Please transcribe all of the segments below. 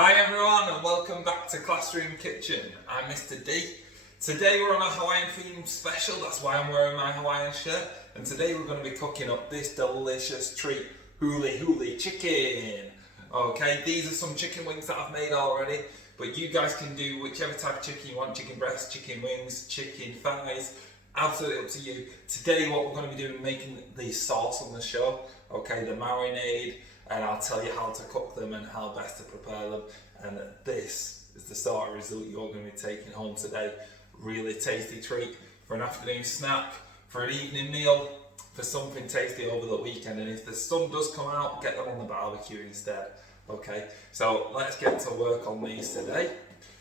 Hi everyone and welcome back to Classroom Kitchen. I'm Mr. D. Today we're on a Hawaiian theme special, that's why I'm wearing my Hawaiian shirt. And today we're going to be cooking up this delicious treat, Huli-Huli chicken. Okay, these are some chicken wings that I've made already, but you guys can do whichever type of chicken you want, chicken breast, chicken wings, chicken thighs, absolutely up to you. Today what we're going to be doing, making the sauce on the show, okay, the marinade, and I'll tell you how to cook them and how best to prepare them. And this is the sort of result you're going to be taking home today. Really tasty treat for an afternoon snack, for an evening meal, for something tasty over the weekend. And if the sun does come out, get them on the barbecue instead. Okay, so let's get to work on these today.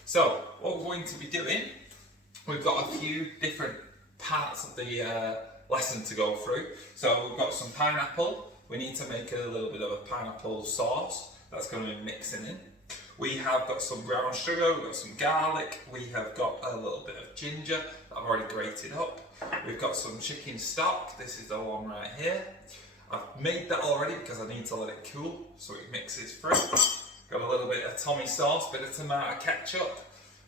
So what we're going to be doing, we've got a few different parts of the lesson to go through. So we've got some pineapple. We need to make a little bit of a pineapple sauce that's going to be mixing in. We have got some brown sugar, we've got some garlic, we have got a little bit of ginger that I've already grated up. We've got some chicken stock, this is the one right here. I've made that already because I need to let it cool so it mixes through. Got a little bit of Tommy sauce, bit of tomato ketchup,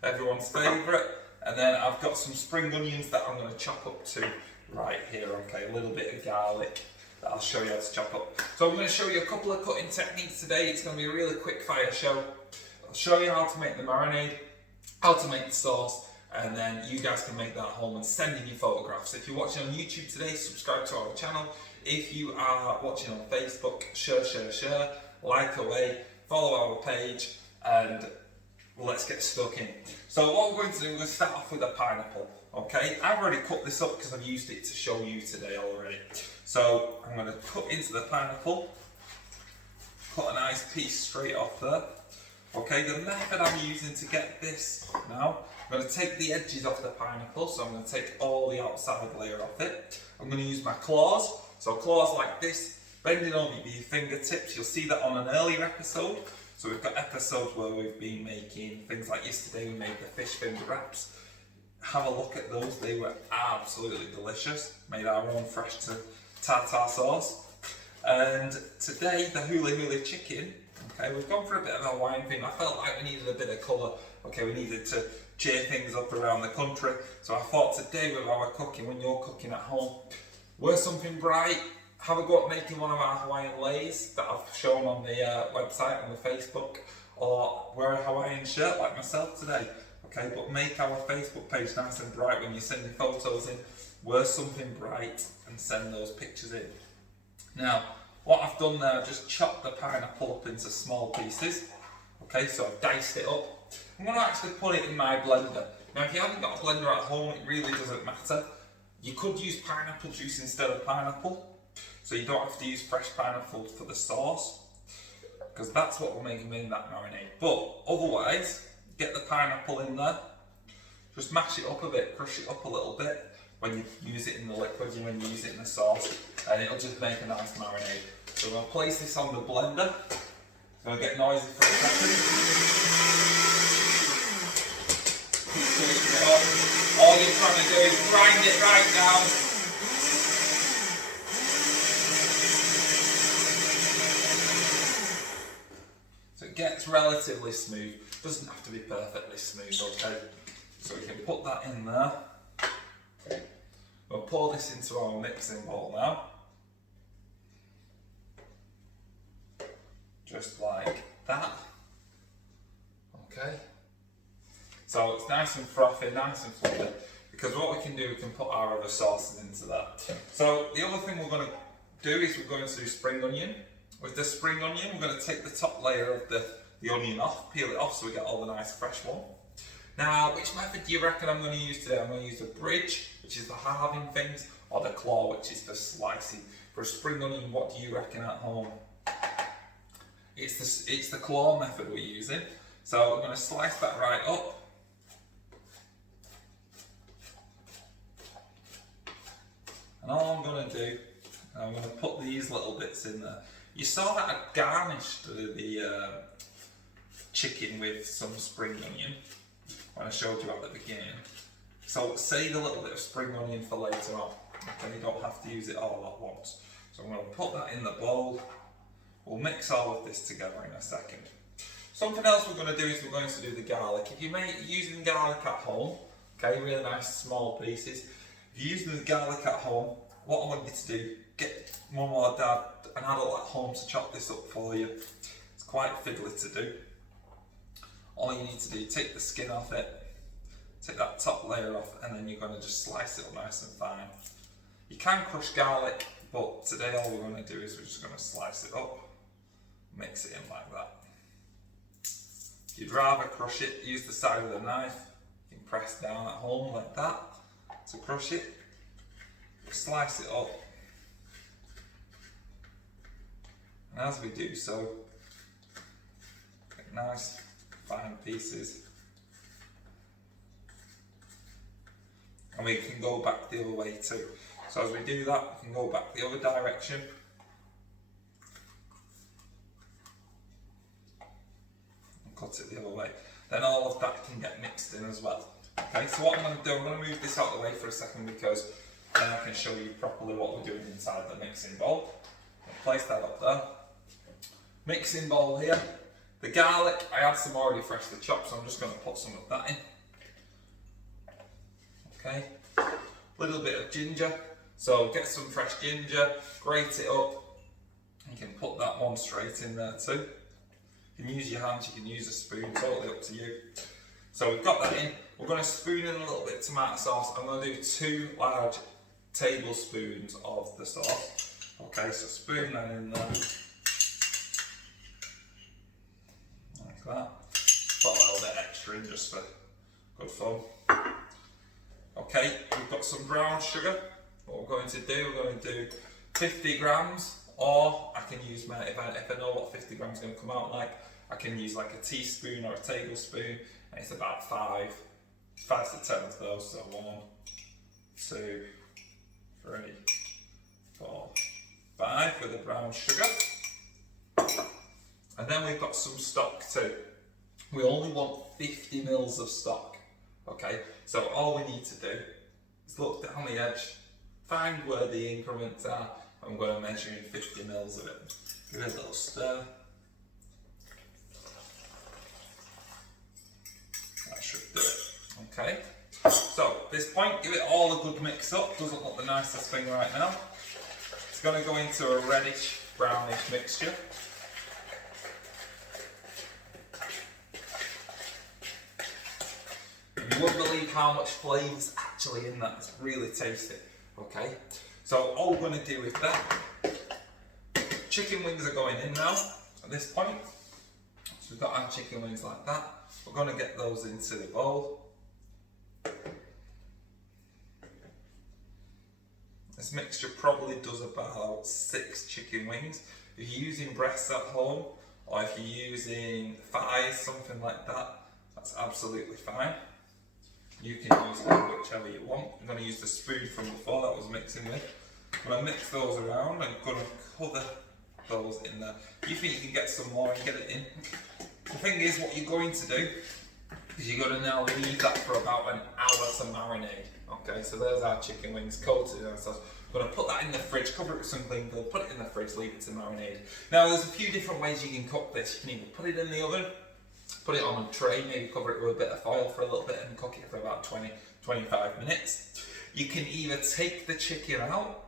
everyone's favourite. And then I've got some spring onions that I'm going to chop up to right here, okay, a little bit of garlic that I'll show you how to chop up. So I'm going to show you a couple of cutting techniques today. It's going to be a really quick fire show. I'll show you how to make the marinade, how to make the sauce, and then you guys can make that at home and send in your photographs. If you're watching on YouTube today, subscribe to our channel. If you are watching on Facebook, share, like away, follow our page, and let's get stuck in. So what we're going to do, we're going to start off with a pineapple. Okay, I've already cut this up because I've used it to show you today already. So I'm going to cut into the pineapple, cut a nice piece straight off there. Okay, the method I'm using to get this now, I'm going to take the edges off the pineapple, so I'm going to take all the outside layer off it. I'm going to use my claws, so claws like this, bending over your fingertips. You'll see that on an earlier episode. So we've got episodes where we've been making things like yesterday we made the fish finger wraps. Have a look at those, they were absolutely delicious. Made our own fresh to tartar sauce. And today the Huli-Huli chicken, okay, we've gone for a bit of a Hawaiian theme. I felt like we needed a bit of colour. Okay, we needed to cheer things up around the country. So I thought today with our cooking, when you're cooking at home, wear something bright. Have a go at making one of our Hawaiian leis that I've shown on the website, on the Facebook, or wear a Hawaiian shirt like myself today. Okay, but make our Facebook page nice and bright when you send your photos in. Wear something bright and send those pictures in. Now, what I've done there, I've just chopped the pineapple up into small pieces. Okay, so I've diced it up. I'm going to actually put it in my blender. Now, if you haven't got a blender at home, it really doesn't matter. You could use pineapple juice instead of pineapple, so you don't have to use fresh pineapple for the sauce, because that's what will make them in that marinade. But otherwise, get the pineapple in there, just mash it up a bit, crush it up a little bit when you use it in the liquid and when you use it in the sauce, and it'll just make a nice marinade. So we'll place this on the blender. It's going to get noisy for a second. Keep shaking it up. All you're trying to do is grind it right down. So it gets relatively smooth. Doesn't have to be perfectly smooth, okay? So we can put that in there. We'll pour this into our mixing bowl now. Just like that. Okay. So it's nice and frothy, nice and fluffy, because what we can do, we can put our other sauces into that. So the other thing we're going to do is we're going to do spring onion. With the spring onion, we're going to take the top layer of the onion off, peel it off so we get all the nice fresh one. Now, which method do you reckon I'm going to use today? I'm going to use the bridge, which is for halving things, or the claw, which is for slicing. For a spring onion, what do you reckon at home? It's the claw method we're using. So we're going to slice that right up. And all I'm going to do, I'm going to put these little bits in there. You saw that I garnished the chicken with some spring onion when I showed you at the beginning. So save a little bit of spring onion for later on. Okay, you don't have to use it all at once. So I'm going to put that in the bowl. We'll mix all of this together in a second. Something else we're going to do is we're going to do the garlic. If you're using garlic at home, okay, really nice small pieces. If you're using the garlic at home, what I want you to do, get mum or dad, an adult at home to chop this up for you. It's quite fiddly to do. All you need to do, take the skin off it, take that top layer off, and then you're going to just slice it up nice and fine. You can crush garlic, but today all we're going to do is we're just going to slice it up, mix it in like that. If you'd rather crush it, use the side of the knife. You can press down at home like that to crush it. Slice it up. And as we do so, get nice fine pieces. And we can go back the other way too. So as we do that, we can go back the other direction. And cut it the other way. Then all of that can get mixed in as well. Okay, so what I'm going to do, I'm going to move this out of the way for a second because then I can show you properly what we're doing inside the mixing bowl. I'll place that up there. Mixing bowl here. The garlic, I had some already freshly chopped, so I'm just going to put some of that in. Okay, a little bit of ginger. So get some fresh ginger, grate it up. You can put that one straight in there too. You can use your hands, you can use a spoon, totally up to you. So we've got that in. We're going to spoon in a little bit of tomato sauce. I'm going to do 2 large tablespoons of the sauce. Okay, so spoon that in there. Like that. Put a little bit extra in just for good fun. Okay, we've got some brown sugar. What we're going to do, we're going to do 50 grams, or I can use if I know what 50 grams is going to come out like, I can use like a teaspoon or a tablespoon, and it's about 5 to 10 of those. So 1, 2, 3, 4, 5 with the brown sugar. And then we've got some stock too. We only want 50 mils of stock. Okay, so all we need to do is look down the edge, find where the increments are. I'm going to measure in 50 mils of it. Give it a little stir. That should do it. Okay, so at this point, give it all a good mix up. Doesn't look the nicest thing right now. It's going to go into a reddish, brownish mixture. You won't believe how much flavour is actually in that. It's really tasty. Okay, so all we're going to do with that, chicken wings are going in now at this point. So we've got our chicken wings like that. We're going to get those into the bowl. This mixture probably does about 6 chicken wings. If you're using breasts at home, or if you're using thighs, something like that, that's absolutely fine. You can use whichever you want. I'm going to use the spoon from before that was mixing with. I'm going to mix those around. I'm going to cover those in there. If you think you can get some more and get it in. The thing is, what you're going to do is you're going to now leave that for about an hour to marinate. Okay, so there's our chicken wings coated in sauce. I'm going to put that in the fridge, cover it with some cling film, put it in the fridge, leave it to marinate. Now there's a few different ways you can cook this. You can either put it in the oven, put it on a tray, maybe cover it with a bit of foil for a little bit and cook it for about 20-25 minutes. You can either take the chicken out,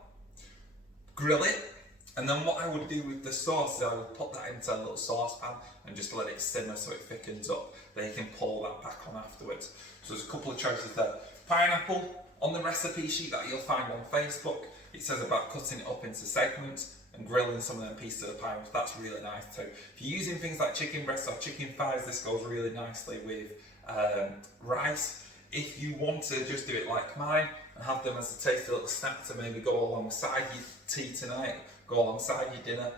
grill it, and then what I would do with the sauce is I would put that into a little saucepan and just let it simmer so it thickens up. Then you can pull that back on afterwards. So there's a couple of choices there. Pineapple, on the recipe sheet that you'll find on Facebook, it says about cutting it up into segments and grilling some of them pieces of pineapple. That's really nice too. If you're using things like chicken breasts or chicken thighs, this goes really nicely with rice. If you want to just do it like mine and have them as a tasty little snack to maybe go alongside your tea tonight, go alongside your dinner,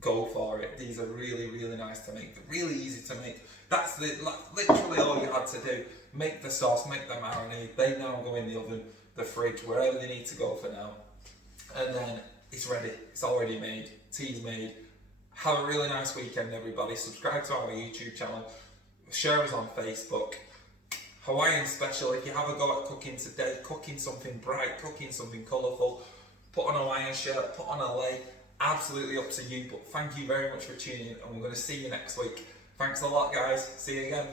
go for it. These are really, really nice to make. They're really easy to make. That's literally all you had to do. Make the sauce, make the marinade. They now go in the oven, the fridge, wherever they need to go for now. And then it's ready. It's already made. Tea's made. Have a really nice weekend, everybody. Subscribe to our YouTube channel. Share us on Facebook. Hawaiian special. If you have a go at cooking today, cooking something bright, cooking something colourful, put on a Hawaiian shirt, put on a lei. Absolutely up to you. But thank you very much for tuning in, and we're going to see you next week. Thanks a lot, guys. See you again.